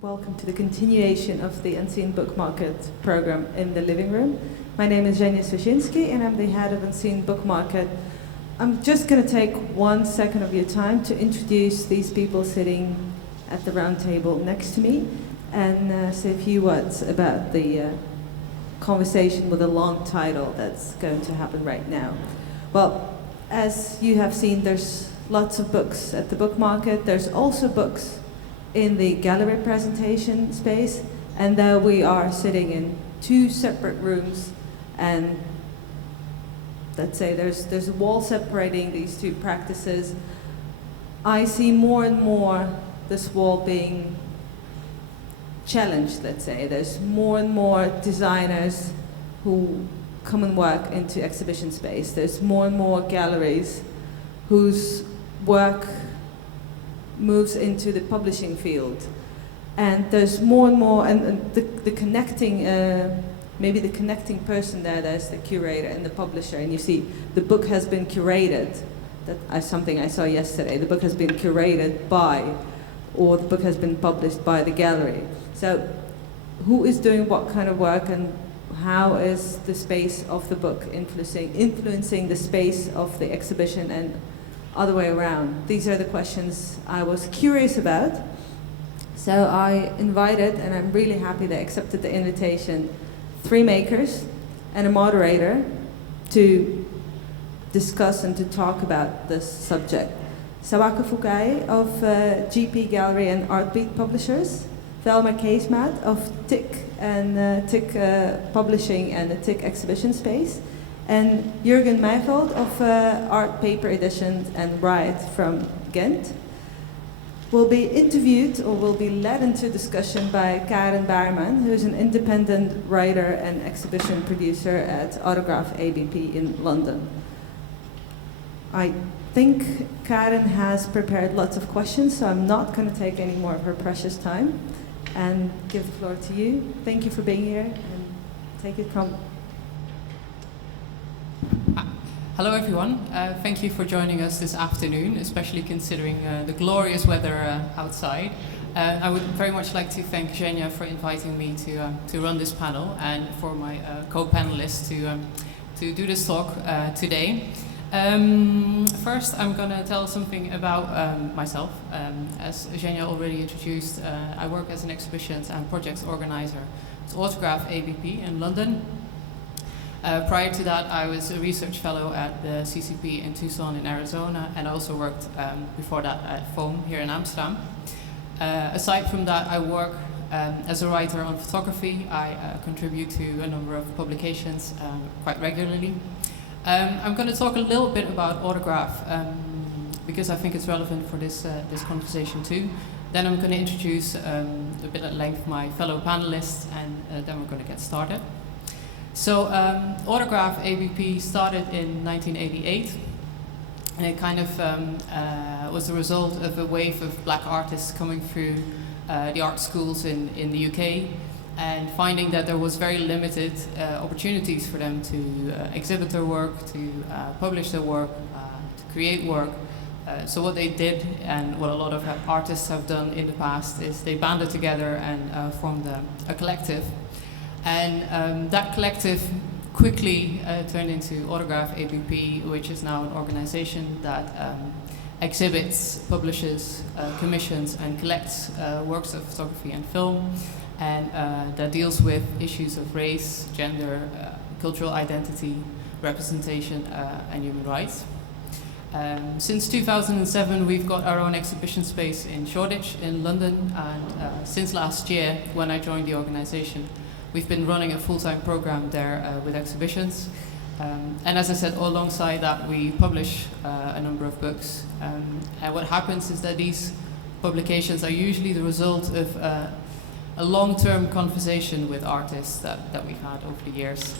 Welcome to the continuation of the Unseen Book Market program in the living room. My name is Zhenya Soshinsky and I'm the head of Unseen Book Market. I'm just going to take 1 second of your time to introduce these people sitting at the round table next to me and say a few words about the conversation with a long title that's going to happen right now. Well, as you have seen, there's lots of books at the book market. There's also books in the gallery presentation space, and there we are sitting in 2 separate rooms, and let's say there's a wall separating these 2 practices. I see more and more this wall being challenged, let's say. There's more and more designers who come and work into exhibition space. There's more and more galleries whose work moves into the publishing field. And there's more and more, and the connecting, maybe the connecting person there's the curator and the publisher, and you see the book has been curated. That's something I saw yesterday. The book has been curated by, or the book has been published by the gallery. So who is doing what kind of work, and how is the space of the book influencing the space of the exhibition, and other way around? These are the questions I was curious about. So I invited, and I'm really happy they accepted the invitation, 3 makers and a moderator to discuss and to talk about this subject. Sawako Fukai of GP Gallery and Artbeat Publishers, Welmer Keesmaat of Tique and Tique Publishing and the Tique Exhibition Space, and Jurgen Maelfeyt of Art Paper Editions and Riot from Ghent will be interviewed, or will be led into discussion by Karin Bareman, who is an independent writer and exhibition producer at Autograph ABP in London. I think Karin has prepared lots of questions, so I'm not going to take any more of her precious time and give the floor to you. Thank you for being here, and take it from. Hello everyone, thank you for joining us this afternoon, especially considering the glorious weather outside. I would very much like to thank Zhenya for inviting me to run this panel, and for my co-panelists to do this talk today. First I'm going to tell something about myself. As Zhenya already introduced, I work as an exhibitions and projects organizer at Autograph ABP in London. Prior to that, I was a research fellow at the CCP in Tucson in Arizona, and I also worked before that at Foam here in Amsterdam. Aside from that, I work as a writer on photography. I contribute to a number of publications quite regularly. I'm going to talk a little bit about Autograph because I think it's relevant for this conversation too. Then I'm going to introduce a bit at length my fellow panelists, and then we're going to get started. So Autograph ABP started in 1988, and it kind of was the result of a wave of black artists coming through the art schools in the UK, and finding that there was very limited opportunities for them to exhibit their work, to publish their work, to create work. So what they did, and what a lot of artists have done in the past, is they banded together and formed a collective. And that collective quickly turned into Autograph ABP, which is now an organization that exhibits, publishes, commissions, and collects works of photography and film, and that deals with issues of race, gender, cultural identity, representation, and human rights. Since 2007, we've got our own exhibition space in Shoreditch in London, and since last year, when I joined the organization, we've been running a full-time program there with exhibitions. And as I said, alongside that, we publish a number of books. And what happens is that these publications are usually the result of a long-term conversation with artists that we've had over the years.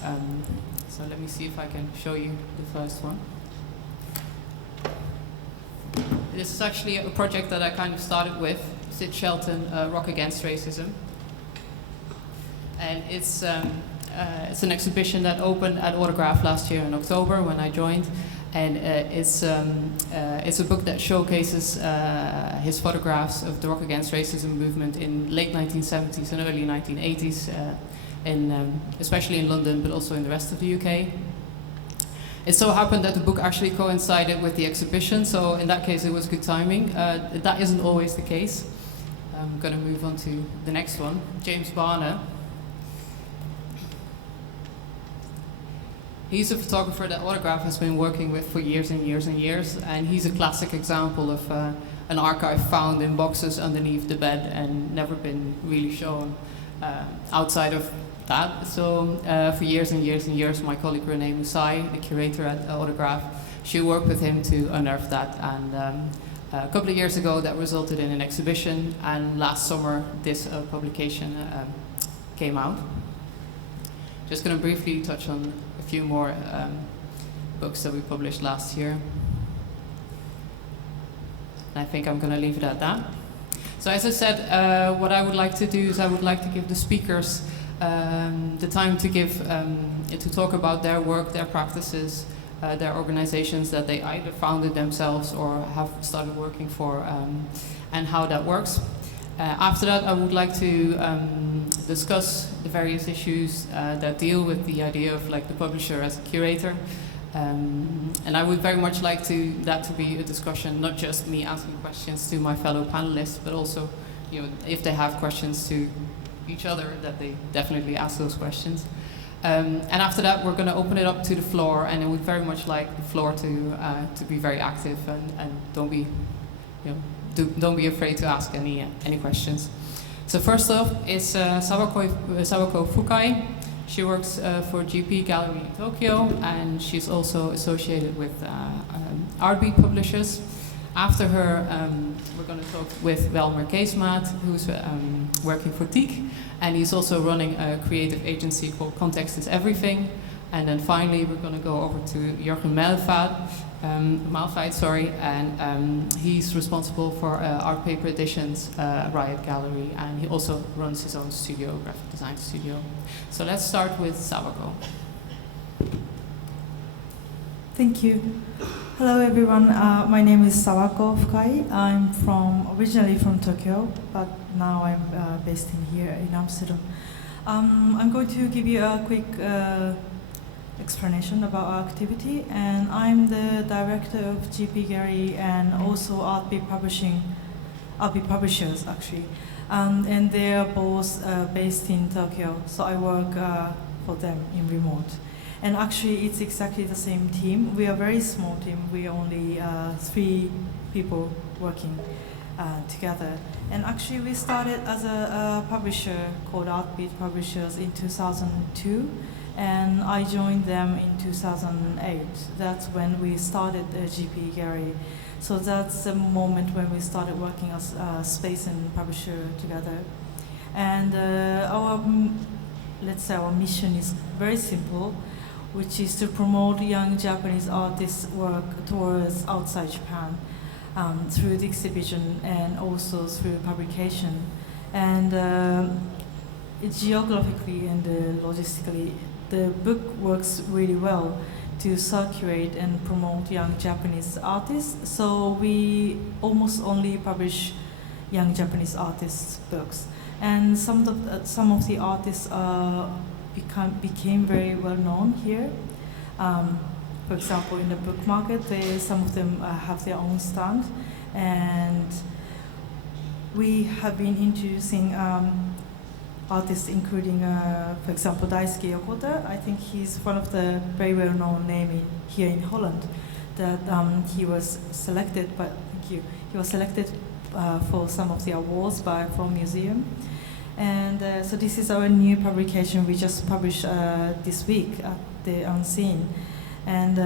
So let me see if I can show you the first one. This is actually a project that I kind of started with, Sid Shelton, Rock Against Racism. And it's an exhibition that opened at Autograph last year in October when I joined. And it's a book that showcases his photographs of the Rock Against Racism movement in late 1970s and early 1980s, especially in London, but also in the rest of the UK. It so happened that the book actually coincided with the exhibition, so in that case it was good timing. That isn't always the case. I'm going to move on to the next one, James Barner. He's a photographer that Autograph has been working with for years and years and years, and he's a classic example of an archive found in boxes underneath the bed and never been really shown outside of that. So for years and years and years, my colleague Renee Musai, the curator at Autograph, she worked with him to unearth that, and a couple of years ago that resulted in an exhibition, and last summer this publication came out. Just going to briefly touch on a few more books that we published last year. And I think I'm going to leave it at that. So as I said, what I would like to do is I would like to give the speakers the time to to talk about their work, their practices, their organizations that they either founded themselves or have started working for, and how that works. After that, I would like to discuss the various issues that deal with the idea of like the publisher as a curator. And I would very much like that to be a discussion, not just me asking questions to my fellow panelists, but also, if they have questions to each other, that they definitely ask those questions. And after that, we're going to open it up to the floor, and I would very much like the floor to be very active and don't be, don't be afraid to ask any questions. So first off is Sawako Fukai. She works for GP Gallery in Tokyo, and she's also associated with Artbeat publishers. After her, we're going to talk with Welmer Keesmaat, who's working for Tique, and he's also running a creative agency called Context is Everything. And then finally, we're going to go over to Jurgen Maelfeyt, and he's responsible for art paper editions, Riot Gallery, and he also runs his own studio, graphic design studio. So let's start with Sawako. Thank you. Hello everyone, my name is Sawako Fukai. I'm originally from Tokyo, but now I'm based here in Amsterdam. I'm going to give you a quick explanation about our activity, and I'm the director of GP Gallery and also Artbeat Publishers actually, and they are both based in Tokyo, so I work for them in remote. And actually it's exactly the same team. We are a very small team. We are only 3 people working together. And actually we started as a publisher called Artbeat Publishers in 2002. And I joined them in 2008. That's when we started the GP Gallery. So that's the moment when we started working as a space and publisher together. And our mission is very simple, which is to promote young Japanese artists' work towards outside Japan through the exhibition and also through publication. And geographically and logistically, the book works really well to circulate and promote young Japanese artists. So we almost only publish young Japanese artists' books. And some of the artists became very well known here. For example, in the book market, some of them have their own stand, and we have been introducing artists including, for example, Daisuke Yokota. I think he's one of the very well-known names here in Holland. That he was selected, for some of the awards by From Museum. And so this is our new publication we just published this week at the Unseen. And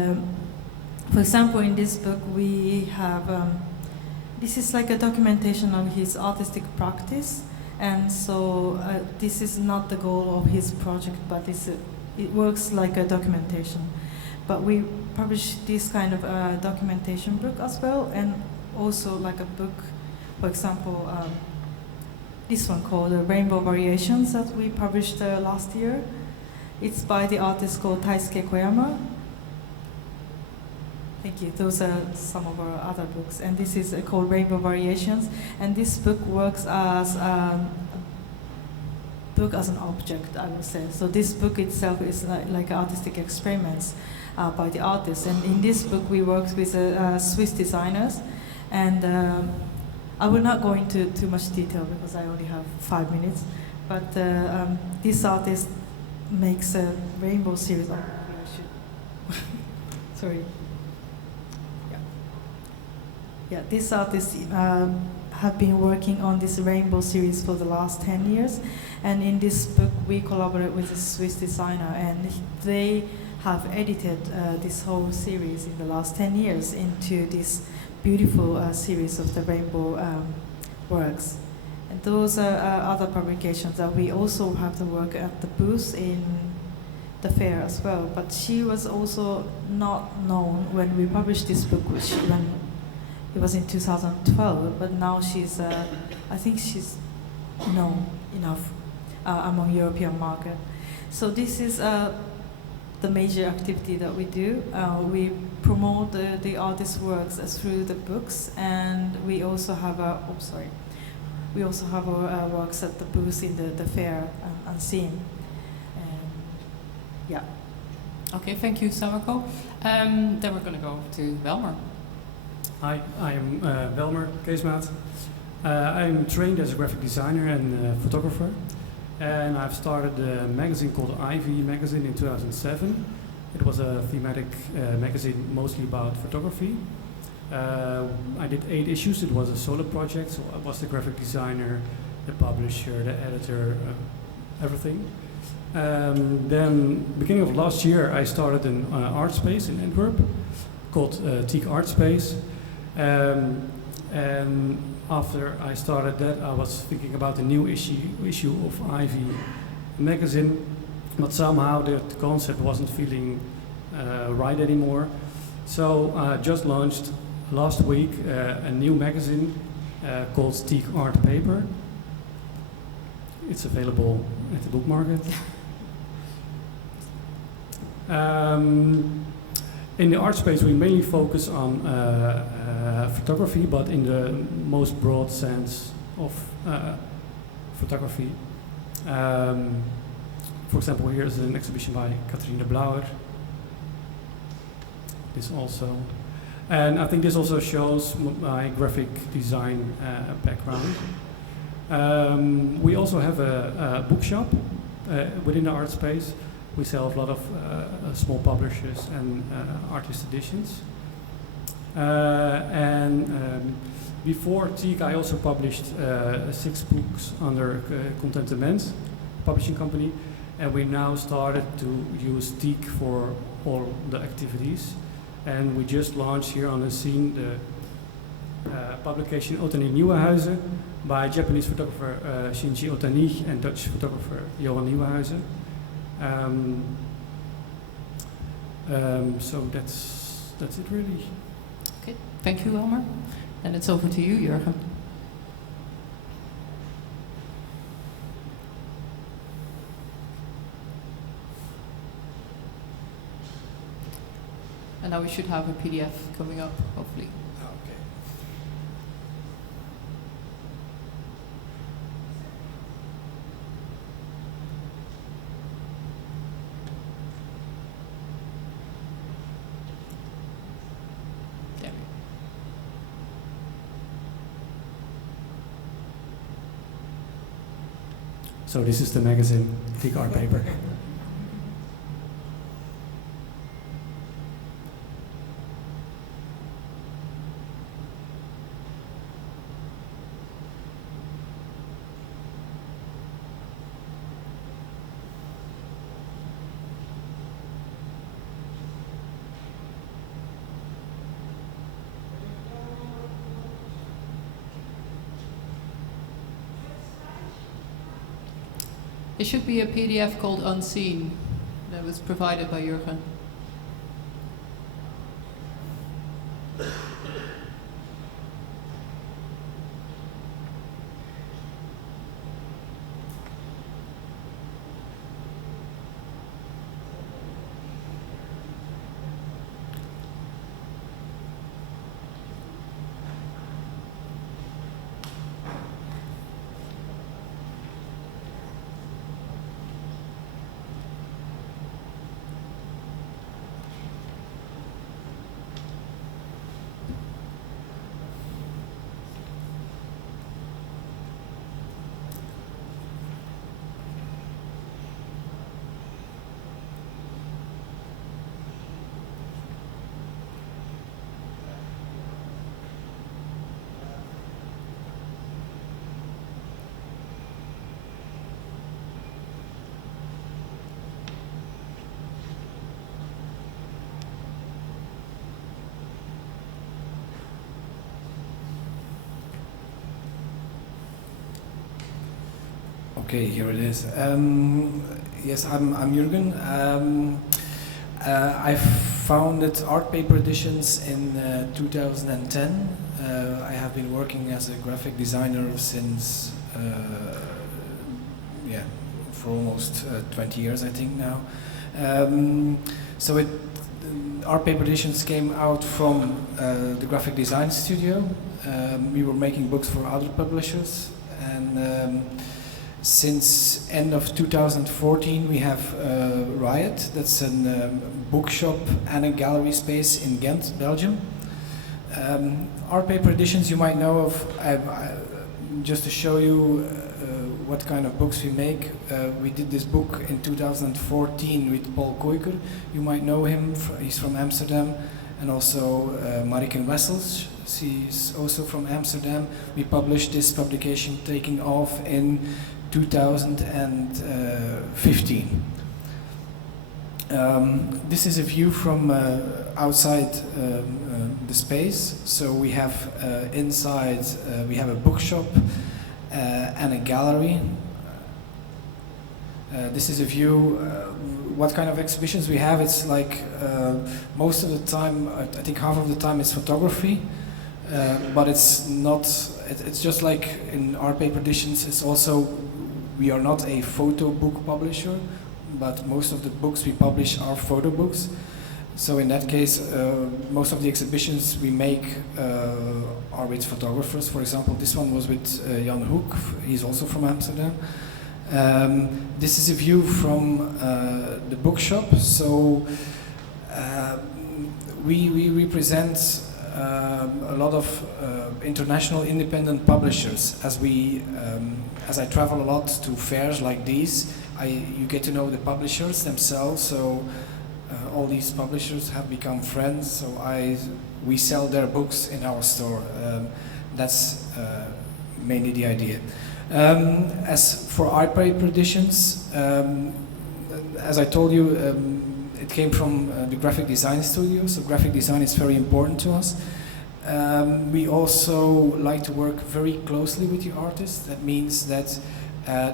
for example, in this book we have, this is like a documentation of his artistic practice. And so this is not the goal of his project, but it works like a documentation. But we publish this kind of documentation book as well, and also like a book, for example, this one called Rainbow Variations that we published last year. It's by the artist called Taisuke Koyama. Thank you. Those are some of our other books, and this is called Rainbow Variations. And this book works as book as an object, I would say. So this book itself is like artistic experiments by the artists. And in this book, we worked with Swiss designers, and I will not go into too much detail because I only have 5 minutes. But this artist makes a rainbow series. Oh, maybe I should. Sorry. Yeah, this artist have been working on this rainbow series for the last 10 years. And in this book, we collaborate with a Swiss designer, and they have edited this whole series in the last 10 years into this beautiful series of the rainbow works. And those are other publications that we also have the work at the booth in the fair as well. But she was also not known when we published this book, when it was in 2012, but now she's, I think she's known enough among European market. So this is the major activity that we do. We promote the artist's works through the books, and we also have our, we also have our works at the booth in the fair and seen. Yeah. Okay, thank you, Sawako. Then we're going to go to Welmer. Hi, I am Welmer Keesmaat. I'm trained as a graphic designer and photographer, and I've started a magazine called Ivy magazine in 2007. It was a thematic magazine mostly about photography. I did 8 issues. It was a solo project, so I was the graphic designer, the publisher, the editor, everything. Then, beginning of last year, I started an art space in Antwerp called Tique Art Space. And after I started that, I was thinking about a new issue of Ivy magazine, but somehow the concept wasn't feeling right anymore. So I just launched last week a new magazine called Tique Art Paper. It's available at the book market. In the art space, we mainly focus on photography, but in the most broad sense of photography. For example, here is an exhibition by Karin Bareman. This also, and I think this also shows my graphic design background. We also have a bookshop within the art space. We sell a lot of small publishers and artist editions. Before Tique, I also published 6 books under Contentement publishing company, and we now started to use Tique for all the activities. And we just launched here on the scene the publication Otani Nieuwenhuizen by Japanese photographer Shinji Otani and Dutch photographer Johan Nieuwenhuizen. So that's it really. Okay, thank you, Welmer. And it's over to you, Jurgen. And now we should have a PDF coming up, hopefully. Okay. There we go. So this is the magazine, Tique Art Paper. There should be a PDF called Unseen that was provided by Jurgen. Okay, here it is. Yes, I'm Jurgen. I founded Art Paper Editions in 2010. I have been working as a graphic designer since, for almost 20 years, I think now. Art Paper Editions came out from the graphic design studio. We were making books for other publishers, and since end of 2014 we have Riot. That's a bookshop and a gallery space in Ghent, Belgium. Art Paper Editions you might know of. Just to show you what kind of books we make, we did this book in 2014 with Paul Koijker. You might know him, he's from Amsterdam, and also Mariken Wessels, she's also from Amsterdam. We published this publication taking off in 2015. This is a view from outside the space. So we have inside, we have a bookshop and a gallery. This is a view, what kind of exhibitions we have. It's like most of the time, I think half of the time it's photography, but it's not, it's just like in Art Paper Editions, it's also, we are not a photo book publisher, but most of the books we publish are photo books. So in that case, most of the exhibitions we make are with photographers. For example, this one was with Jan Hoek, he's also from Amsterdam. This is a view from the bookshop. So we represent a lot of international independent publishers. As I travel a lot to fairs like these, you get to know the publishers themselves. So all these publishers have become friends. So we sell their books in our store. That's mainly the idea. As for Art Paper Editions, as I told you, it came from the graphic design studio, so graphic design is very important to us. We also like to work very closely with the artists. That means that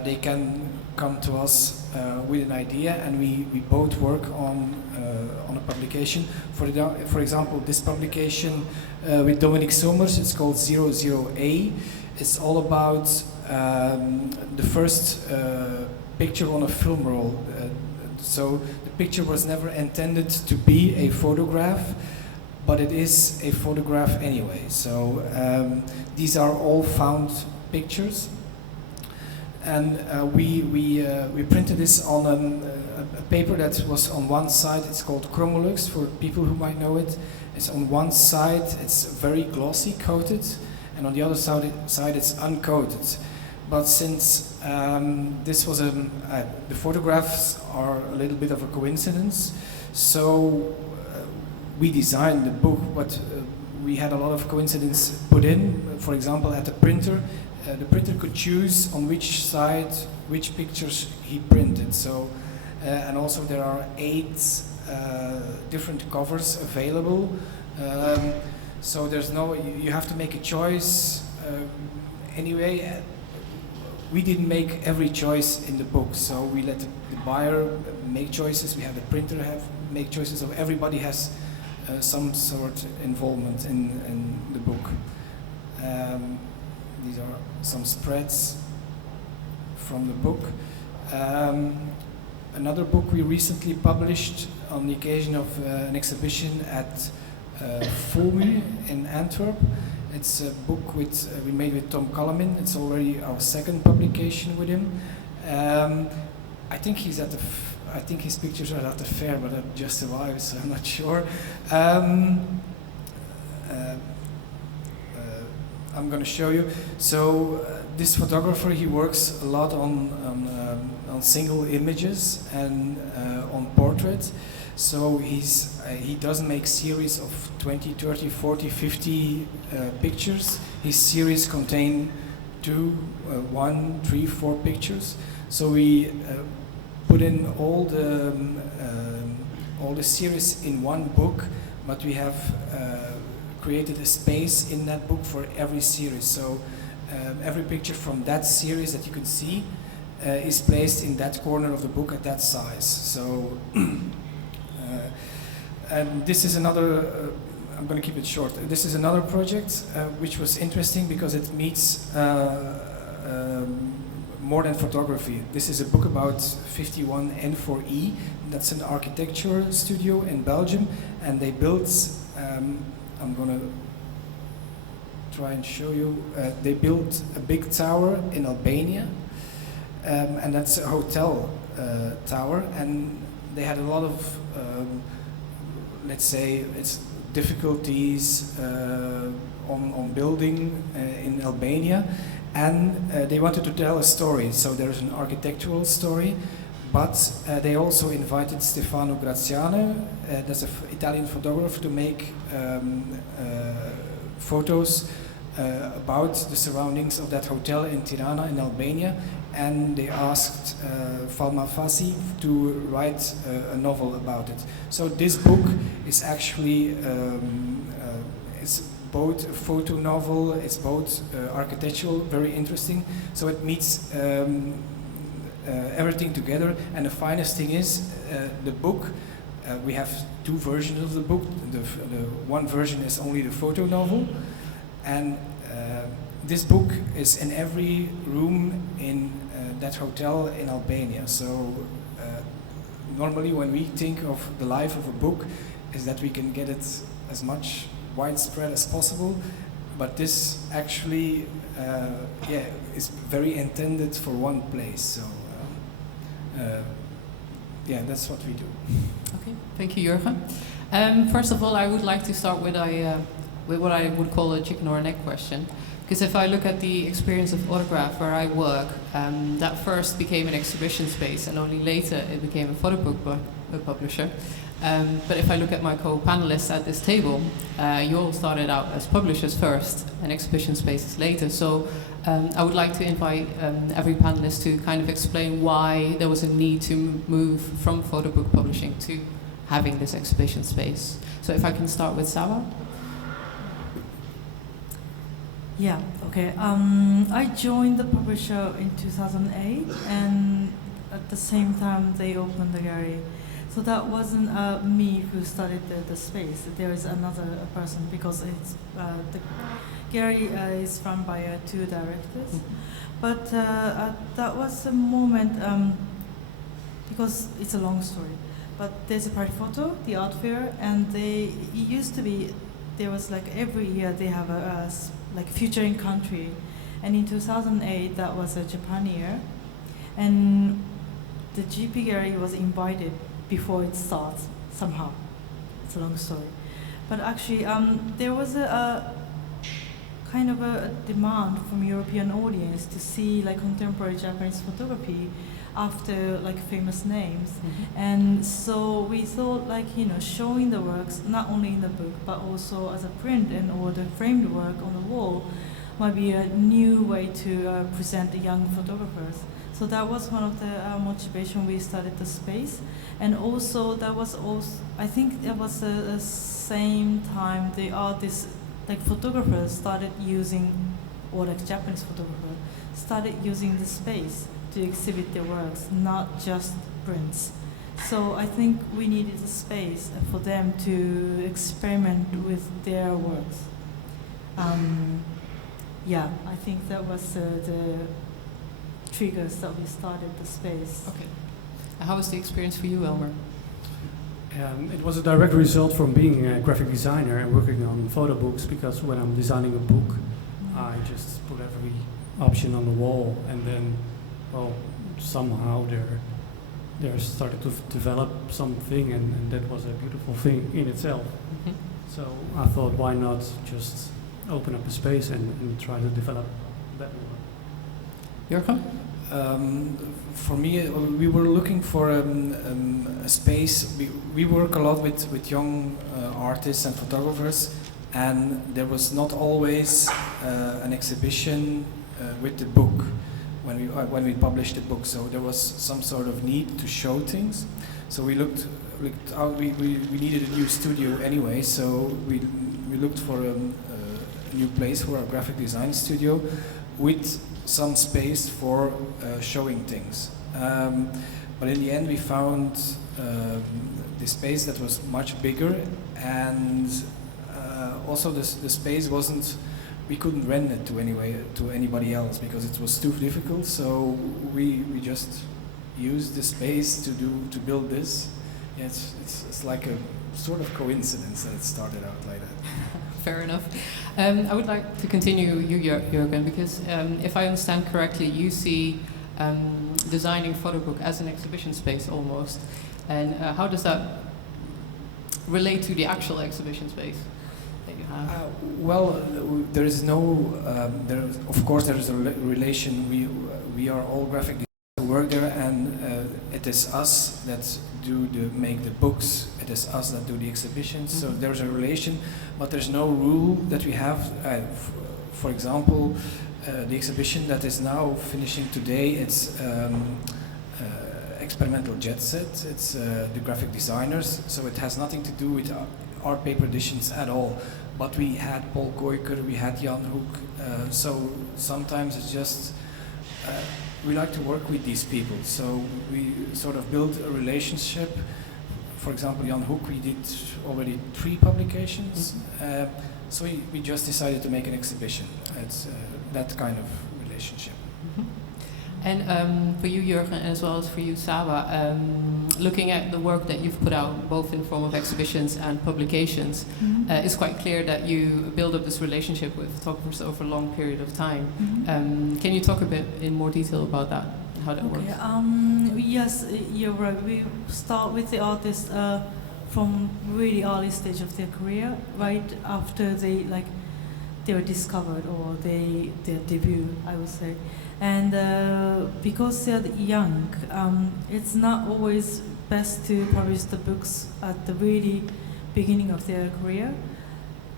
they can come to us with an idea, and we both work on a publication. For example, this publication with Dominic Somers, it's called 00A. It's all about the first picture on a film roll. So the picture was never intended to be a photograph, but it is a photograph anyway. So these are all found pictures, and we printed this on a paper that was on one side. It's called Chromolux for people who might know it. It's on one side, it's very glossy coated, and on the other side it's uncoated. But since this was the photographs are a little bit of a coincidence, so we designed the book, but we had a lot of coincidence put in. For example, at the printer could choose on which side which pictures he printed. So, and also there are 8 different covers available. So there's no, you have to make a choice. Anyway, we didn't make every choice in the book, so we let the buyer make choices. We have the printer make choices. So everybody has some sort of involvement in the book. These are some spreads from the book. Another book we recently published on the occasion of an exhibition at FOMU in Antwerp. It's a book we made with Tom Kalamin. It's already our second publication with him. I think he's at I think his pictures are at the fair, but I just arrived, so I'm not sure. I'm going to show you. So this photographer, he works a lot on single images and on portraits. So he doesn't make series of 20, 30, 40, 50 pictures. His series contain 2, 1, 3, 4 pictures. So we put in all the series in one book, but we have created a space in that book for every series. So every picture from that series that you can see is placed in that corner of the book at that size. So, and this is another, I'm going to keep it short. This is another project which was interesting because it meets more than photography. This is a book about 51 N4E. That's an architecture studio in Belgium, and they built, I'm going to try and show you, they built a big tower in Albania, and that's a hotel tower, and they had a lot of, let's say, it's difficulties on building in Albania, and they wanted to tell a story. So there's an architectural story, but they also invited Stefano Graziano, that's an Italian photographer, to make photos about the surroundings of that hotel in Tirana in Albania, and they asked Falma Fassi to write a novel about it. So this book is actually it's both a photo novel, it's both architectural, very interesting. So it meets everything together, and the finest thing is the book. We have two versions of the book. The one version is only the photo novel, and this book is in every room in that hotel in Albania. So normally when we think of the life of a book, is that we can get it as much widespread as possible, but this actually is very intended for one place. So that's what we do. Okay, thank you, Jurgen. First of all, I would like to start with what I would call a chicken or an egg question. Because if I look at the experience of Autograph, where I work, that first became an exhibition space, and only later it became a photo book publisher. But if I look at my co-panelists at this table, you all started out as publishers first and exhibition spaces later. So I would like to invite every panelist to kind of explain why there was a need to move from photo book publishing to having this exhibition space. So if I can start with Sawa. Yeah, okay. I joined the publisher in 2008, and at the same time they opened the gallery. So that wasn't me who started the space. There is another person, because it's the gallery is run by two directors. But that was a moment, because it's a long story. But there's a Pride Photo, the art fair, and it used to be, there was like every year they have a like featuring country, and in 2008 that was a Japan year, and the GP gallery was invited before it starts somehow. It's a long story, but actually there was a kind of a demand from European audience to see like contemporary Japanese photography after like famous names. And so we thought like, showing the works not only in the book but also as a print and or the framed work on the wall might be a new way to present the young photographers. So that was one of the motivation we started the space. And also that was also, I think it was the same time the artists, like photographers started using, or like Japanese photographers started using the space to exhibit their works, not just prints. So I think we needed a space for them to experiment with their works. I think that was the triggers that we started the space. Okay. How was the experience for you, Welmer? It was a direct result from being a graphic designer and working on photo books, because when I'm designing a book, I just put every option on the wall, and then somehow there started to develop something, and that was a beautiful thing in itself. So I thought, why not just open up a space and try to develop that more. Jurgen? For me, we were looking for a space. We work a lot with young artists and photographers, and there was not always an exhibition with the book when we published the book. So there was some sort of need to show things. So we looked out. We needed a new studio anyway. So we looked for a new place for our graphic design studio with some space for showing things. But in the end we found the space that was much bigger, and also the space wasn't, we couldn't rent it to anybody else because it was too difficult, so we just used the space to build this. Yeah, it's like a sort of coincidence that it started out like that. Fair enough. I would like to continue you, Jurgen, because if I understand correctly, you see designing Photobook as an exhibition space almost. And how does that relate to the actual exhibition space that you have? Well, there is no, of course there is a relation. We are all graphic designers who work there, and it is us that make the books, it is us that do the exhibitions, so there's a relation, but there's no rule that we have. For example, the exhibition that is now finishing today, it's Experimental Jet Set, it's the graphic designers, so it has nothing to do with art paper editions at all. But we had Paul Koiker, we had Jan Hoek, so sometimes it's just, we like to work with these people, so we sort of build a relationship. For example, Jan Hoek, we did already 3 publications, so we just decided to make an exhibition. It's that kind of relationship. And for you, Jurgen, as well as for you, Sawa, looking at the work that you've put out, both in the form of exhibitions and publications, it's quite clear that you build up this relationship with photographers over a long period of time. Can you talk a bit in more detail about that, how that works? Yes, you're right. We start with the artist from really early stage of their career, right after they were discovered or their debut, I would say. And because they're young, it's not always best to publish the books at the really beginning of their career.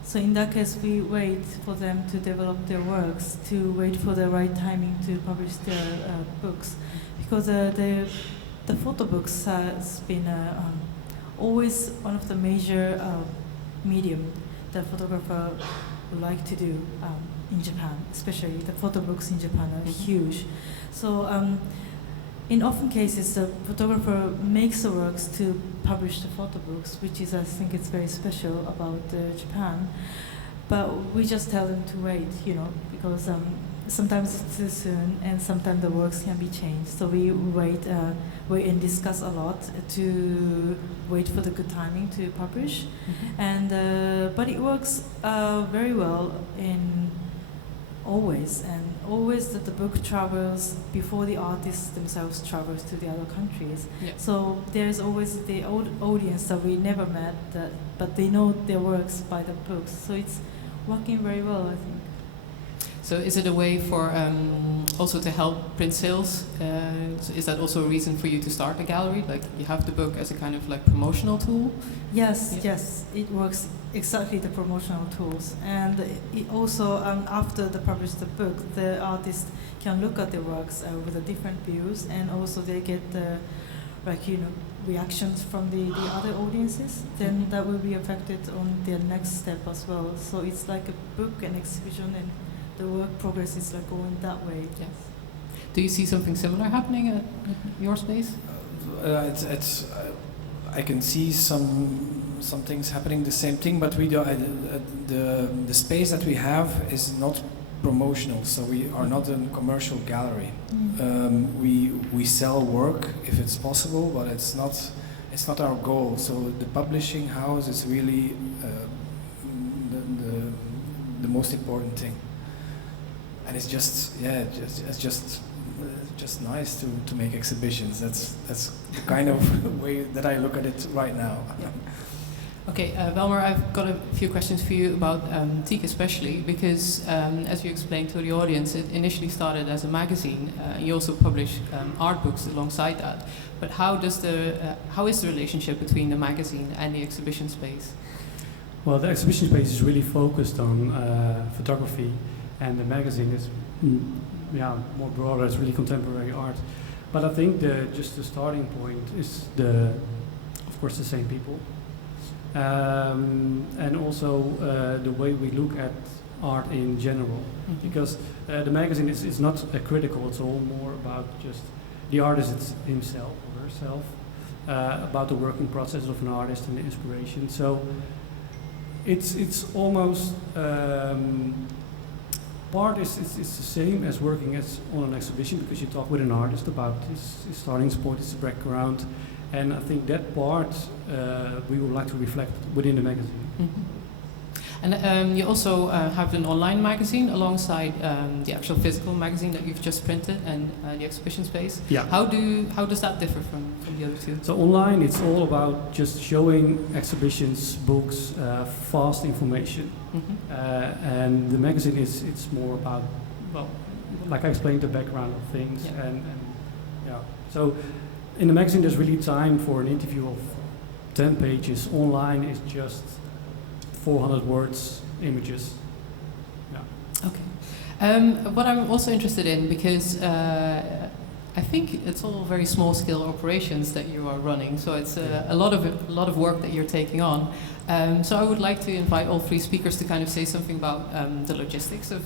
So in that case, we wait for them to develop their works, to wait for the right timing to publish their books. Because the photo books has been always one of the major medium that photographer would like to do in Japan, especially the photo books in Japan are huge. So in often cases, the photographer makes the works to publish the photo books, which is, I think, it's very special about Japan. But we just tell them to wait, because sometimes it's too soon, and sometimes the works can be changed. So we wait and discuss a lot to wait for the good timing to publish. And but it works very well in always that the book travels before the artists themselves travels to the other countries. Yeah. So there's always the old audience that we never met, but they know their works by the books. So it's working very well, I think. So is it a way for also to help print sales? Is that also a reason for you to start a gallery? Like you have the book as a kind of like promotional tool? Yes, it works exactly the promotional tools. And it also, after they publish the book, the artist can look at the works with a different views, and also they get the, reactions from the other audiences. Then that will be affected on their next step as well. So it's like a book and exhibition, and the work progress is like going that way. Yes. Do you see something similar happening at your space? I can see some things happening the same thing, but we do, the space that we have is not promotional, so we are not a commercial gallery. We sell work if it's possible, but it's not our goal. So the publishing house is really the most important thing. And it's just nice to make exhibitions. That's the kind of way that I look at it right now. Okay, Welmer, I've got a few questions for you about Tique especially, because as you explained to the audience, it initially started as a magazine. You also publish art books alongside that. But how is the relationship between the magazine and the exhibition space? Well, the exhibition space is really focused on photography, and the magazine is more broader. It's really contemporary art. But I think just the starting point is of course the same people, and also the way we look at art in general. Because the magazine is not critical, it's all more about just the artist himself or herself, about the working process of an artist and the inspiration. So it's almost part is the same as working on an exhibition, because you talk with an artist about his starting point, his background, and I think that part we would like to reflect within the magazine. And you also have an online magazine alongside the actual physical magazine that you've just printed and the exhibition space. Yeah. How does that differ from the other two? So online, it's all about just showing exhibitions, books, fast information, and the magazine it's more about, well, like I explained, the background of things, and yeah. So in the magazine, there's really time for an interview of 10 pages. Online is just 400 words, images. Yeah. Okay. What I'm also interested in, because I think it's all very small-scale operations that you are running, so it's a lot of work that you're taking on. So I would like to invite all three speakers to kind of say something about the logistics of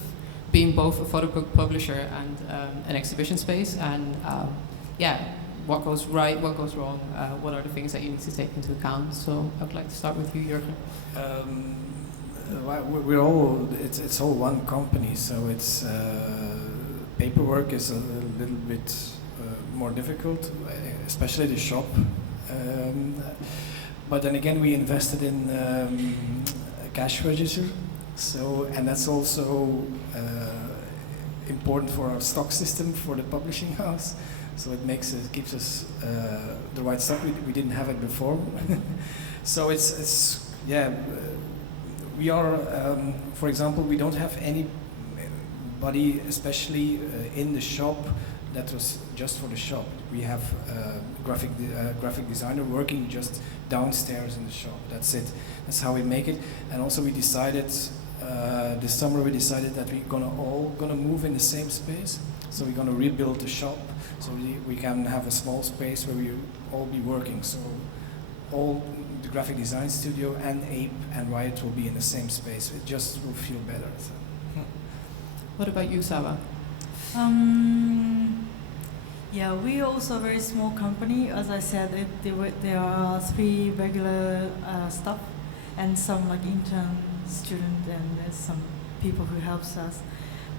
being both a photo book publisher and an exhibition space, and what goes right, what goes wrong, what are the things that you need to take into account. So I would like to start with you, Jurgen. We're all, it's all one company, so it's paperwork is a little bit more difficult, especially the shop. But then again, we invested in a cash register, so, and that's also important for our stock system for the publishing house. So it keeps us the right stock. We didn't have it before. So it's we are, for example, we don't have anybody, especially in the shop, that was just for the shop. We have a graphic designer working just downstairs in the shop. That's it. That's how we make it. And also we decided, this summer we decided that we're all gonna move in the same space. So we're gonna rebuild the shop, so we can have a small space where we all be working. So all the graphic design studio and Ape and Riot will be in the same space. It just will feel better. So. What about you, Sawa? Yeah, we are also a very small company. As I said, there are 3 regular staff and some like intern student, and there's some people who helps us.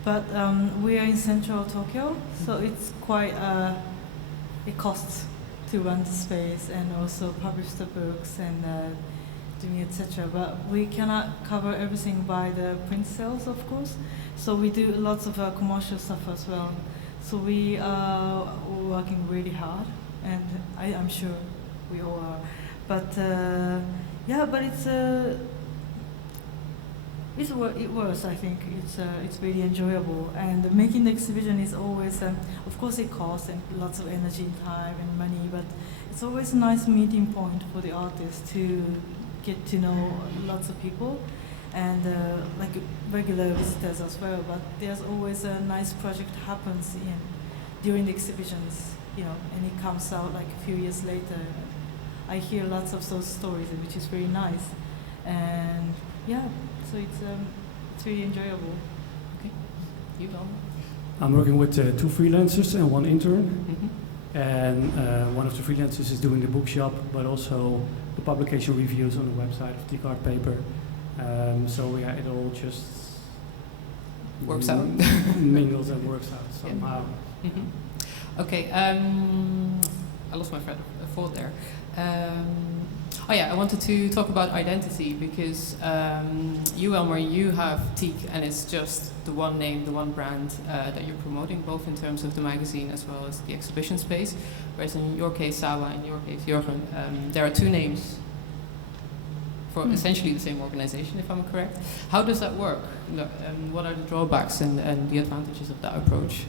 But we are in central Tokyo, so it's quite it costs to run the space and also publish the books and doing etc. But we cannot cover everything by the print sales, of course. So we do lots of commercial stuff as well. So we are working really hard, and I'm sure we all are. But but it works. I think it's really enjoyable, and making the exhibition is always, of course, it costs and lots of energy, time, and money. But it's always a nice meeting point for the artists to get to know lots of people, and like regular visitors as well. But there's always a nice project happens during the exhibitions, and it comes out like a few years later. I hear lots of those stories, which is very nice, and so it's really enjoyable. Okay, you go. I'm working with 2 freelancers and 1 intern, and one of the freelancers is doing the bookshop, but also the publication reviews on the website of Tique Art Paper. So it all just works out, mingles and works out somehow. Okay, I lost my thought there. I wanted to talk about identity, because you, Welmer, you have Tique, and it's just the one name, the one brand that you're promoting, both in terms of the magazine as well as the exhibition space. Whereas in your case, Sawa, in your case, Jurgen, there are 2 names for essentially the same organization, if I'm correct. How does that work? What are the drawbacks and the advantages of that approach?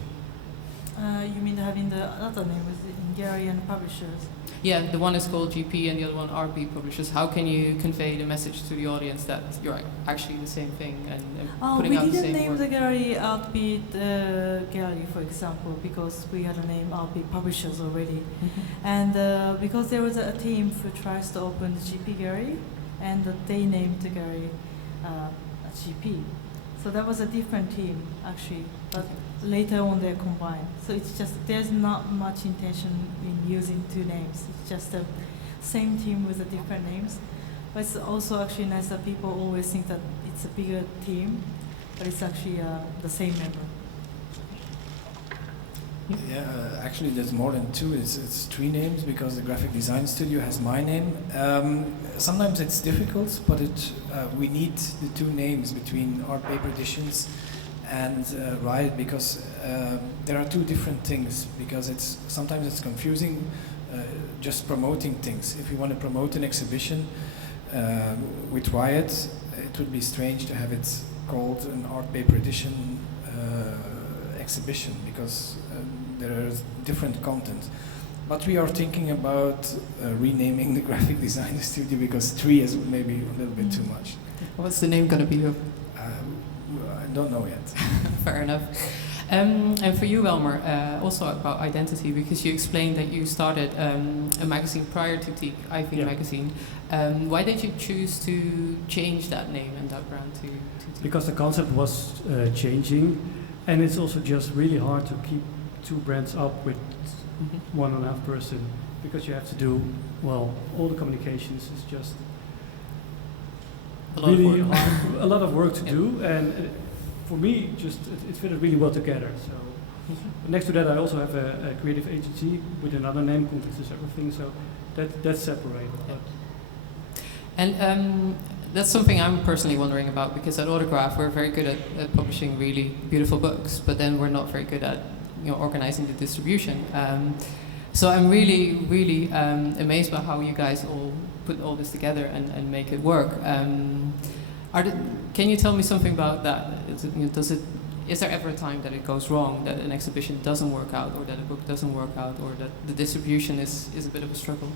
You mean having the other name with the gallery and publishers? Yeah, the one is called GP and the other one RP Publishers. How can you convey the message to the audience that you're actually the same thing and putting out the same work? We didn't name the gallery Artbeat Gallery, for example, because we had a name Artbeat Publishers already. And because there was a team who tries to open the GP gallery, and they named the gallery GP. So that was a different team actually, but later on they're combined. So it's just, there's not much intention in using two names. It's just the same team with the different names. But it's also actually nice that people always think that it's a bigger team, but it's actually the same member. Yeah, actually there's more than two. It's three names because the graphic design studio has my name. Sometimes it's difficult, but we need the two names between art paper editions and Riot because there are two different things. Because sometimes it's confusing just promoting things. If you want to promote an exhibition with Riot, it would be strange to have it called an art paper edition exhibition because there is different content. But we are thinking about renaming the graphic design studio because three is maybe a little bit too much. What's the name going to be? I don't know yet. Fair enough. And for you, Welmer, also about identity, because you explained that you started a magazine prior to Tique, Ivy magazine. Why did you choose to change that name and that brand to Tique? Because the concept was changing, and it's also just really hard to keep two brands up with 1.5 person, because you have to do, well, all the communications is just a lot of work to do, and for me, just it fitted really well together. So next to that, I also have a creative agency with another name, Context is Everything. So that's separate. And that's something I'm personally wondering about, because at Autograph we're very good at publishing really beautiful books, but then we're not very good at organizing the distribution. So I'm really amazed by how you guys all put all this together and make it work. Can you tell me something about that? Is there ever a time that it goes wrong, that an exhibition doesn't work out, or that a book doesn't work out, or that the distribution is a bit of a struggle?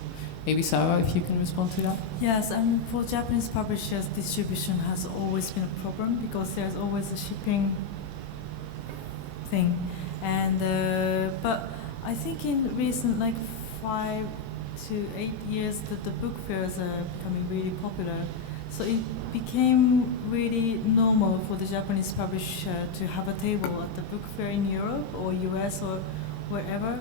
Maybe Sarah, if you can respond to that? Yes, and for Japanese publishers, distribution has always been a problem because there's always a shipping thing. And but I think in recent 5 to 8 years that the book fairs are becoming really popular. So it became really normal for the Japanese publisher to have a table at the book fair in Europe or US or wherever,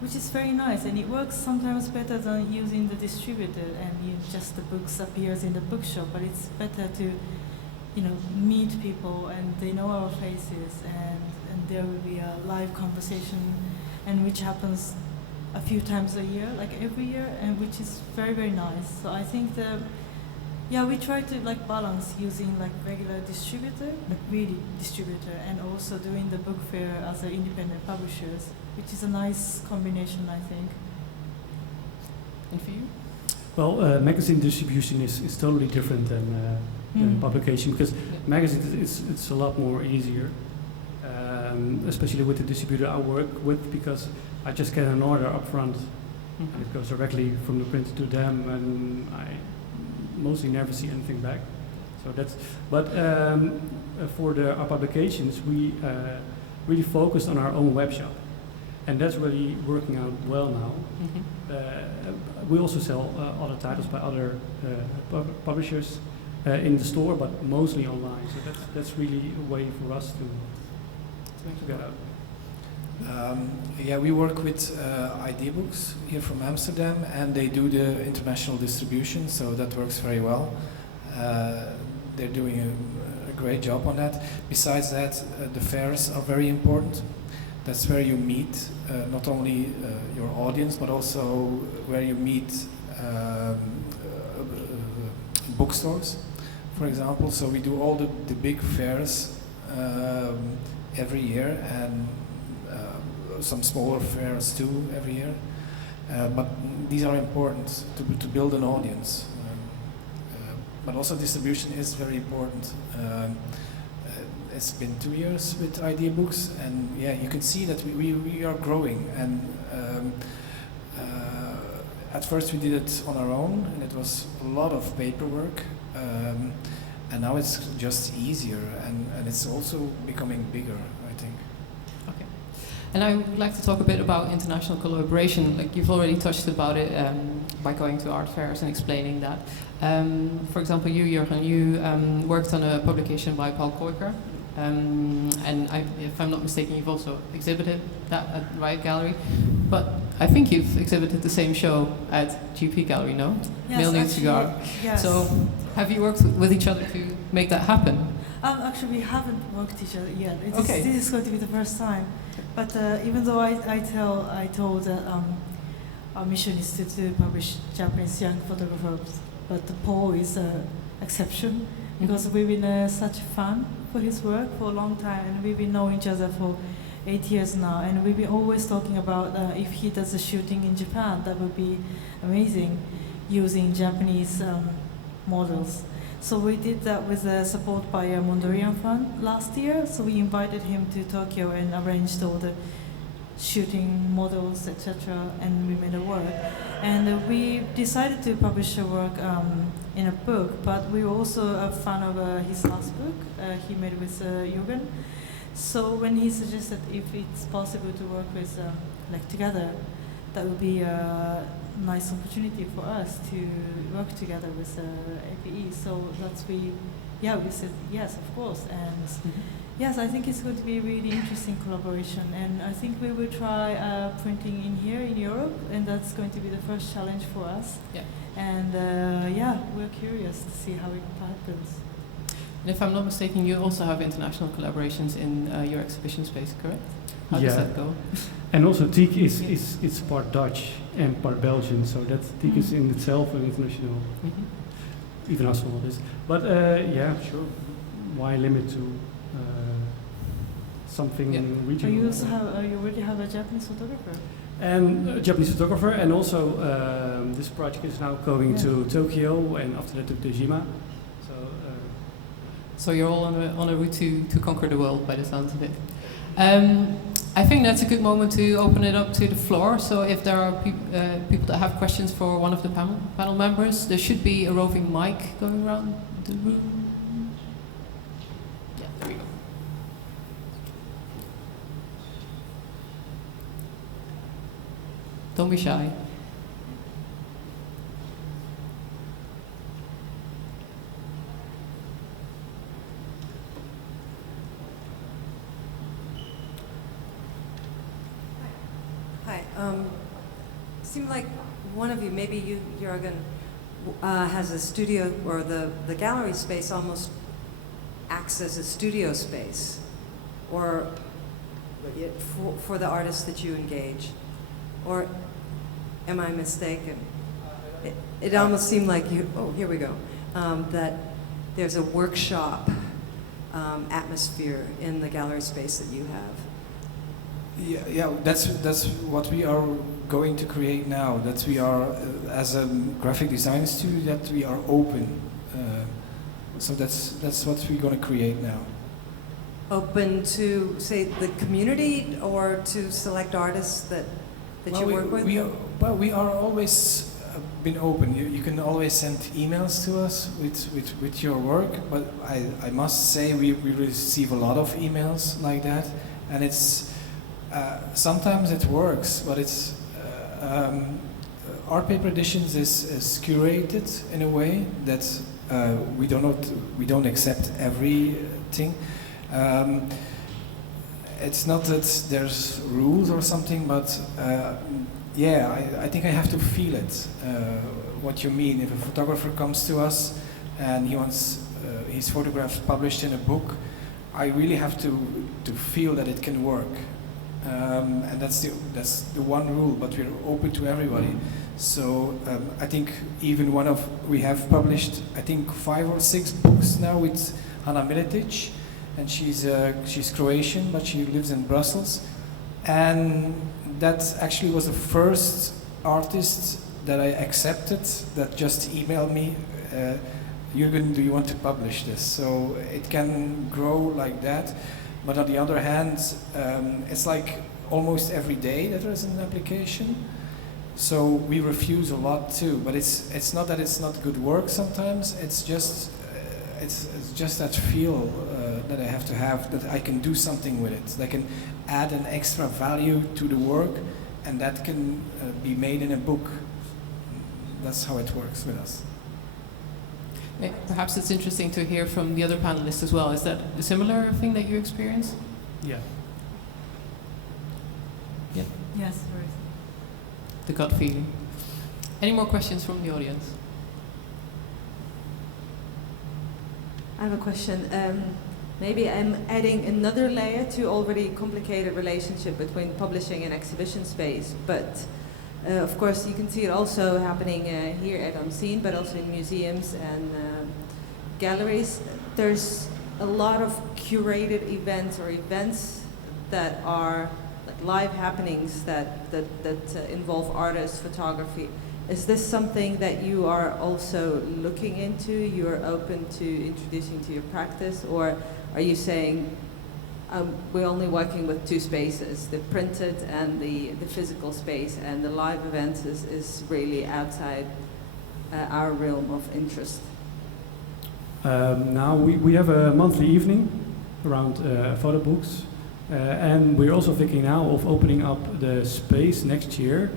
which is very nice, and it works sometimes better than using the distributor and just the books appears in the bookshop. But it's better to, meet people and they know our faces, and there will be a live conversation, and which happens a few times a year, like every year, and which is very, very nice. So I think we try to balance using regular distributor, really distributor, and also doing the book fair as independent publishers, which is a nice combination, I think. And for you? Well, magazine distribution is totally different than publication, because magazines it's a lot more easier, especially with the distributor I work with, because I just get an order up front and it goes directly from the printer to them, and I mostly never see anything back. So for our publications, we really focused on our own web shop, and that's really working out well now. We also sell other titles by other publishers in the store, but mostly online. So that's really a way for us to get out. We work with Books here from Amsterdam, and they do the international distribution, so that works very well. They're doing a great job on that. Besides that, the fairs are very important. That's where you meet not only your audience, but also where you meet bookstores, for example. So we do all the big fairs every year, and some smaller fairs too every year, but these are important to build an audience. But also distribution is very important. It's been 2 years with Books, and you can see that we are growing. And at first we did it on our own, and it was a lot of paperwork. And now it's just easier, and it's also becoming bigger, I think. Okay. And I would like to talk a bit about international collaboration. You've already touched about it by going to art fairs and explaining that. For example, you, Jurgen, you worked on a publication by Paul Koiker, And if I'm not mistaken, you've also exhibited that at Riot Gallery. But I think you've exhibited the same show at GP Gallery, no? Yes, Male Nude actually, Cigar. yes. So have you worked with each other to make that happen? Actually, we haven't worked each other yet. Okay. This is going to be the first time. But even though I told that our mission is to publish Japanese young photographers, but Paul is an exception because we've been such fan for his work for a long time, and we've been knowing each other for 8 years now, and we've been always talking about if he does a shooting in Japan, that would be amazing, using Japanese models. So we did that with support by a Mondrian Fund last year. So we invited him to Tokyo and arranged all the shooting models, etc. And we made a work. And we decided to publish a work in a book, but we were also a fan of his last book he made with Jurgen. So when he suggested if it's possible to work with like together, that would be a nice opportunity for us to work together with APE. So we said yes, of course. And yes, I think it's going to be a really interesting collaboration. And I think we will try printing in here in Europe, and that's going to be the first challenge for us. Yeah. And we're curious to see how it happens. And if I'm not mistaken, you also have international collaborations in your exhibition space, correct? How does that go? And also Tique is part Dutch and part Belgian, so that Tique is in itself an international, even how small it is. But sure. Why limit to something regional? You already have a Japanese photographer. And a Japanese photographer, and also this project is now going to Tokyo, and after that to Dejima. So you're all on a route to conquer the world, by the sounds of it. I think that's a good moment to open it up to the floor. So if there are people that have questions for one of the panel members, there should be a roving mic going around the room. Yeah, there we go. Don't be shy. Seemed like one of you, maybe you, Jurgen, has a studio, or the gallery space almost acts as a studio space, or for the artists that you engage, or am I mistaken? It almost seemed like you. Oh, here we go. That there's a workshop atmosphere in the gallery space that you have. Yeah, that's what we are going to create now. That we are, as a graphic design studio, that we are open. So that's what we're going to create now. Open to, say, the community, or to select artists that you work with? We are always been open. You can always send emails to us with your work. But I must say we receive a lot of emails like that, and it's. Sometimes it works, but it's Art Paper Editions is curated in a way that we don't accept everything. It's not that there's rules or something, but I think I have to feel it. What you mean? If a photographer comes to us and he wants his photographs published in a book, I really have to feel that it can work. And that's the one rule, but we're open to everybody. So I think even we have published, I think 5 or 6 books now with Hanna Miletic, and she's Croatian, but she lives in Brussels. And that actually was the first artist that I accepted that just emailed me, Jurgen, do you want to publish this? So it can grow like that. But on the other hand, it's like almost every day that there is an application. So we refuse a lot too. But it's not that it's not good work sometimes. It's just that feel that I have to have, that I can do something with it. That I can add an extra value to the work, and that can be made in a book. That's how it works with us. Perhaps it's interesting to hear from the other panelists as well. Is that a similar thing that you experience? Yeah. Yeah. Yes, very. The gut feeling. Any more questions from the audience? I have a question. Maybe I'm adding another layer to already complicated relationship between publishing and exhibition space, but of course you can see it also happening here at Unseen, but also in museums and galleries. There's a lot of curated events or events that are like live happenings that involve artists, photography. Is this something that you are also looking into, you are open to introducing to your practice, or are you saying we're only working with two spaces, the printed and the physical space, and the live events is really outside our realm of interest? Now we have a monthly evening around Photobooks, and we're also thinking now of opening up the space next year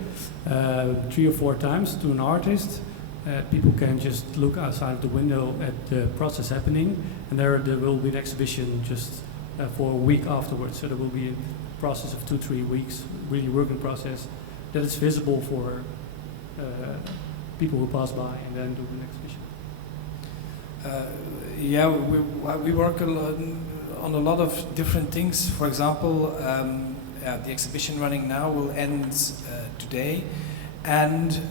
3 or 4 times to an artist. People can just look outside the window at the process happening, and there will be an exhibition just for a week afterwards. So there will be a process of 2-3 weeks, really working process that is visible for people who pass by and then do an exhibition. Yeah, we work on a lot of different things. For example, the exhibition running now will end today, and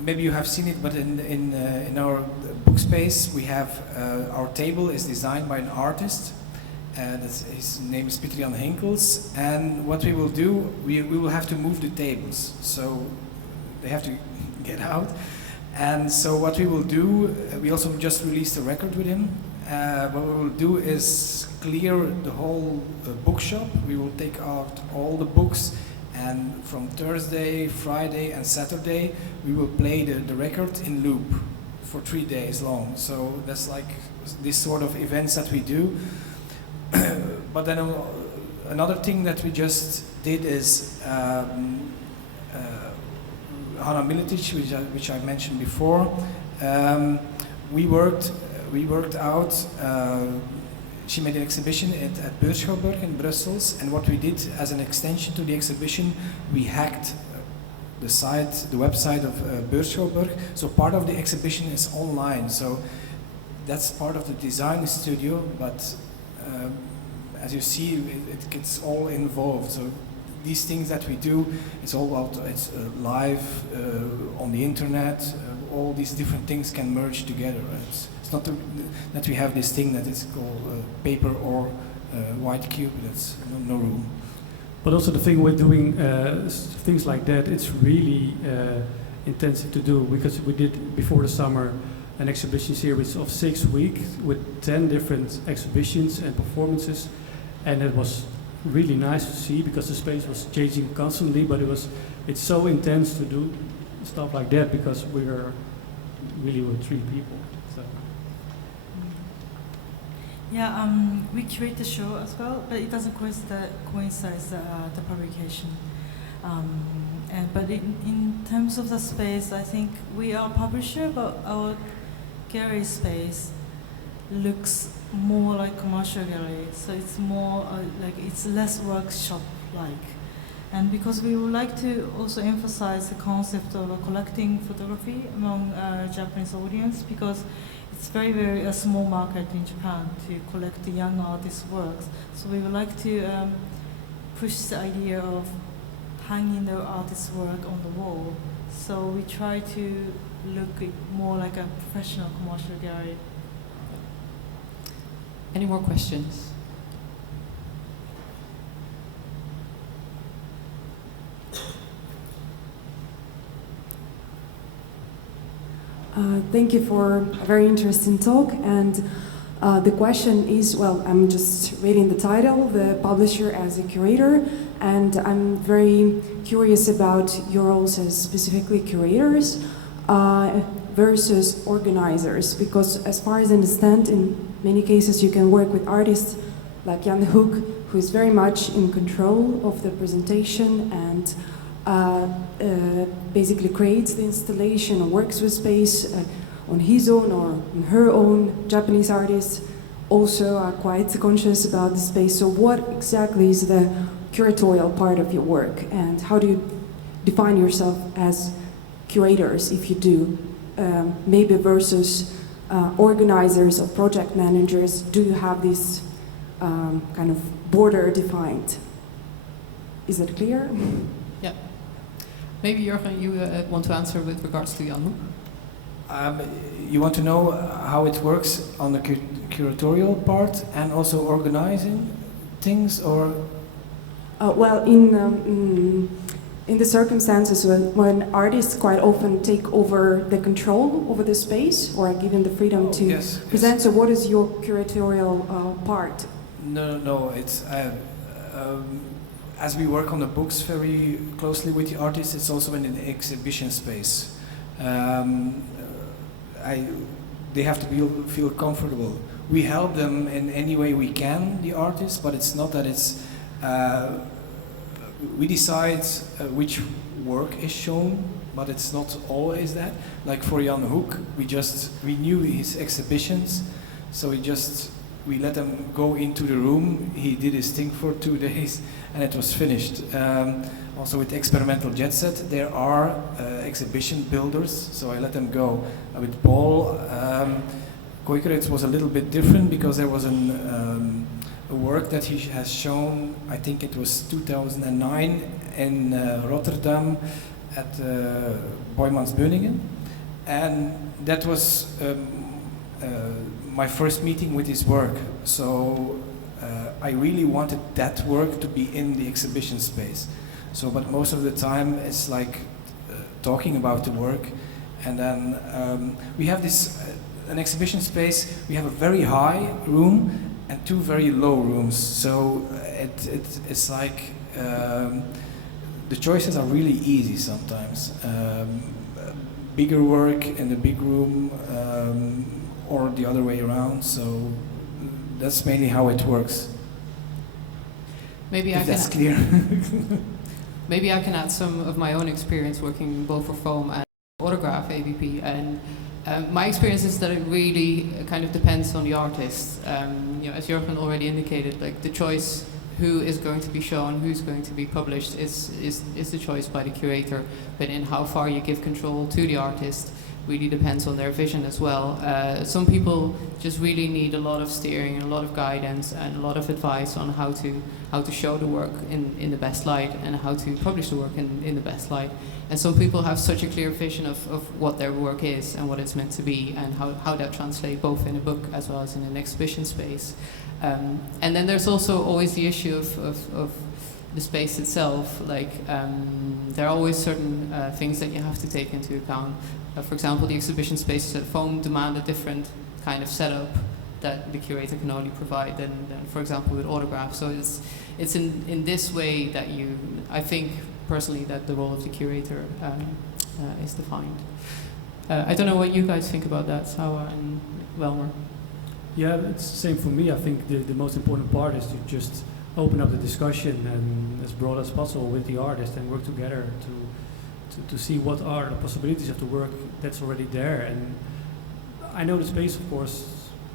maybe you have seen it, but in our book space we have our table is designed by an artist, and his name is Pieter Jan Hinkels. And what we will do, we will have to move the tables, so they have to get out. And so what we will do, we also just released a record with him. What we will do is clear the whole bookshop. We will take out all the books, and from Thursday, Friday and Saturday we will play the record in loop for 3 days long. So that's like this sort of events that we do. But then another thing that we just did is Hanna Militic, which I mentioned before. We worked out. She made an exhibition at Beurschouwburg in Brussels, and what we did as an extension to the exhibition, we hacked the website of Beurschouwburg. So part of the exhibition is online. So that's part of the design studio, but as you see, it gets all involved. So these things that we do, it's all about, it's live on the internet. All these different things can merge together. It's not that we have this thing that is called paper or white cube. That's no room. But also the thing with doing things like that, it's really intensive to do, because we did before the summer an exhibition series of 6 weeks with 10 different exhibitions and performances, and it was really nice to see because the space was changing constantly. But it's so intense to do stuff like that because we're really with 3 people. So. Yeah, we curate the show as well, but it doesn't coincide the publication. But in terms of the space, I think we are a publisher, but our gallery space looks more like commercial gallery, so it's more it's less workshop-like. And because we would like to also emphasize the concept of collecting photography among Japanese audience, because it's very, very a small market in Japan to collect the young artists' works. So we would like to push the idea of hanging the artist's work on the wall. So we try to look more like a professional commercial gallery. Any more questions? Thank you for a very interesting talk. And the question is, well, I'm just reading the title, the publisher as a curator, and I'm very curious about your roles as specifically curators versus organizers, because as far as I understand, in many cases you can work with artists like Jan Hoek, who is very much in control of the presentation and basically creates the installation or works with space, on his own or on her own. Japanese artists also are quite conscious about the space. So what exactly is the curatorial part of your work, and how do you define yourself as curators, if you do, maybe versus organizers or project managers? Do you have this kind of border defined? Is that clear? Yeah. Maybe Jurgen, you want to answer with regards to Jan Hoek? You want to know how it works on the curatorial part and also organizing things, or? Well, in the circumstances when artists quite often take over the control over the space or are given the freedom to present. Yes. So what is your curatorial part? No, it's as we work on the books very closely with the artists, it's also in an exhibition space. They have to feel comfortable. We help them in any way we can, the artists, but it's not that it's we decide which work is shown, but it's not always that. Like for Jan Hoek, we knew his exhibitions, so we let him go into the room. He did his thing for 2 days, and it was finished. Also with Experimental Jet Set, there are exhibition builders, so I let them go. With Paul Koiker, it was a little bit different because there was a work that he has shown, I think it was 2009 in Rotterdam at Boijmans Beuningen, and that was my first meeting with his work. So I really wanted that work to be in the exhibition space. So, but most of the time it's like talking about the work, and then we have an exhibition space. We have a very high room and 2 very low rooms. So it's like the choices are really easy sometimes. Bigger work in the big room, or the other way around. So that's mainly how it works. Maybe that's clear. Maybe I can add some of my own experience working both for Foam and Autograph ABP, and my experience is that it really kind of depends on the artist. As Jurgen already indicated, like the choice who is going to be shown, who's going to be published is the choice by the curator, but in how far you give control to the artist really depends on their vision as well. Some people just really need a lot of steering and a lot of guidance and a lot of advice on how to show the work in the best light and how to publish the work in the best light. And some people have such a clear vision of what their work is and what it's meant to be, and how that translates both in a book as well as in an exhibition space. And then there's also always the issue of the space itself. Like there are always certain things that you have to take into account. For example, the exhibition spaces at Foam demand a different kind of setup that the curator can only provide than for example, with Autograph. So it's in this way that I think personally that the role of the curator is defined. I don't know what you guys think about that, Sawa and Welmer. Yeah, it's the same for me. I think the most important part is to just open up the discussion and as broad as possible with the artist and work together to see what are the possibilities of the work that's already there. And I know the space, of course,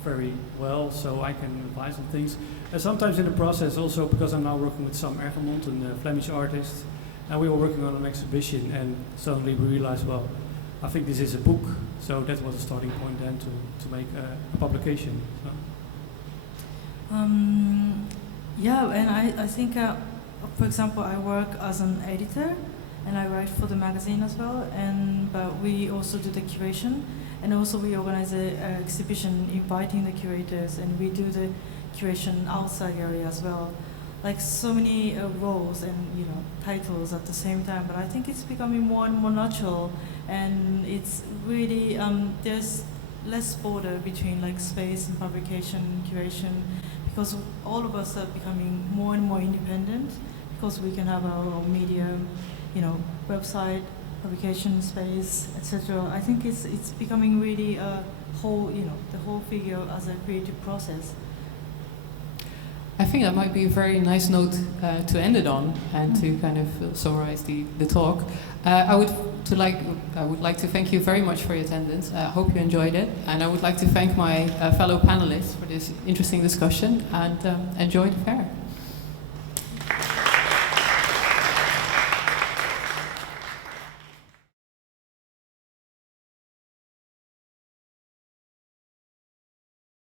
very well, so I can advise on things. And sometimes in the process also, because I'm now working with Sam Ergemont, a Flemish artist, and we were working on an exhibition, and suddenly we realized, well, I think this is a book, so that was a starting point then to make a publication. So. Yeah, and I think, for example, I work as an editor, and I write for the magazine as well, but we also do the curation, and also we organize an exhibition inviting the curators, and we do the curation outside area as well. Like so many roles and titles at the same time, but I think it's becoming more and more natural, and it's really there's less border between like space and publication, curation, because all of us are becoming more and more independent, because we can have our own medium, website, publication space, etc. I think it's becoming really a whole, the whole figure as a creative process. I think that might be a very nice note to end it on, and to kind of summarize the talk. I would like to thank you very much for your attendance. I hope you enjoyed it, and I would like to thank my fellow panelists for this interesting discussion, and enjoy the fair.